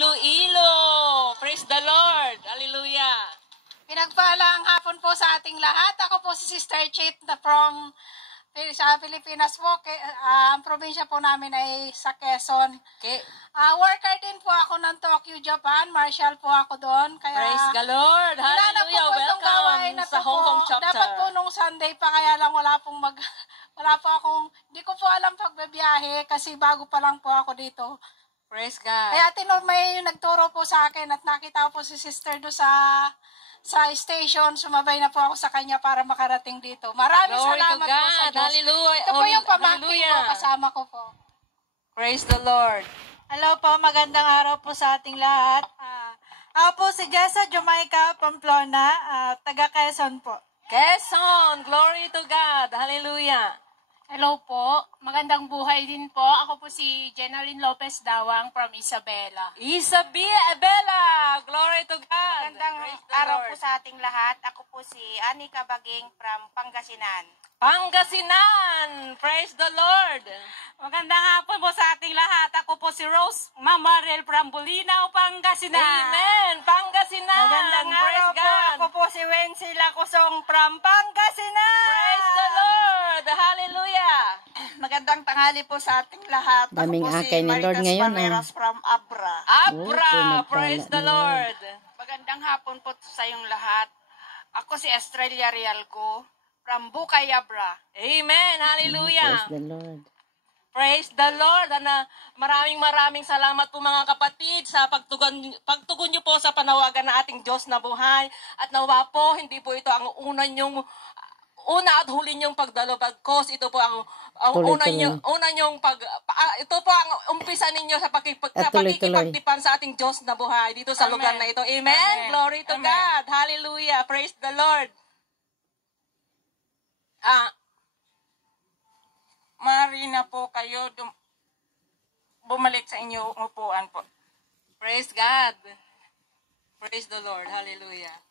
Iloilo. Praise the Lord. Hallelujah. Pinagpalang hapon po sa ating lahat. Ako po si Sister Chit from sa Pilipinas po. Ang probinsya po namin ay sa Quezon. Okay. Worker din po ako ng Tokyo, Japan. Marshal po ako doon. Kaya, Praise the Lord. Hallelujah. Welcome na sa Hong Kong chapter. Dapat po nung Sunday pa, kaya lang wala po akong, hindi ko po alam pagbabiyahe kasi bago pa lang po ako dito. Praise God. Kaya may yung nagturo po sa akin at nakita ko po si Sister do sa station, sumabay na po ako sa kanya para makarating dito. Maraming salamat po sa Diyos. Hallelujah. Ito po yung pamangkin ko, kasama ko po. Praise the Lord. Hello po, magandang araw po sa ating lahat. Ako po si Jessa Jamaica Pamplona, taga Quezon po. Quezon, glory to God. Hallelujah. Hello po, magandang buhay din po. Ako po si Jenaline Lopez Dawang from Isabela. Isabela, glory to God. Magandang araw po sa ating lahat. Ako po si Ani Kabaging from Pangasinan. Pangasinan, praise the Lord. Magandang hapon po sa ating lahat. Ako po si Rose Mamarel from Bulinaw, Pangasinan. Amen, Pangasinan. Magandang praise araw po. God. Ako po si Wency Lacosong from Pangasinan. Praise the Lord, hallelujah. Magandang tanghali po sa ating lahat. Daming Ako po akay ni Lord ngayon, Paneras from Abra. Abra, praise the Lord. Magandang hapon po sa iyong lahat. Ako si Estrella Realco from Bukay, Abra. Amen, hallelujah. Praise the Lord. Praise the Lord. Maraming salamat po mga kapatid sa pagtugon niyo po sa panawagan ng ating Diyos na buhay. At nawa po, hindi po ito ang una at huli niyong pagdalubagkos. Ito po ang una niyong ito po ang umpisa ninyo sa pakikipagtipan sa ating Diyos na buhay dito sa lugar na ito. Amen. Amen. Glory to God. Hallelujah. Praise the Lord. Maaari na po kayo bumalik sa inyong upuan po. Praise God. Praise the Lord. Hallelujah.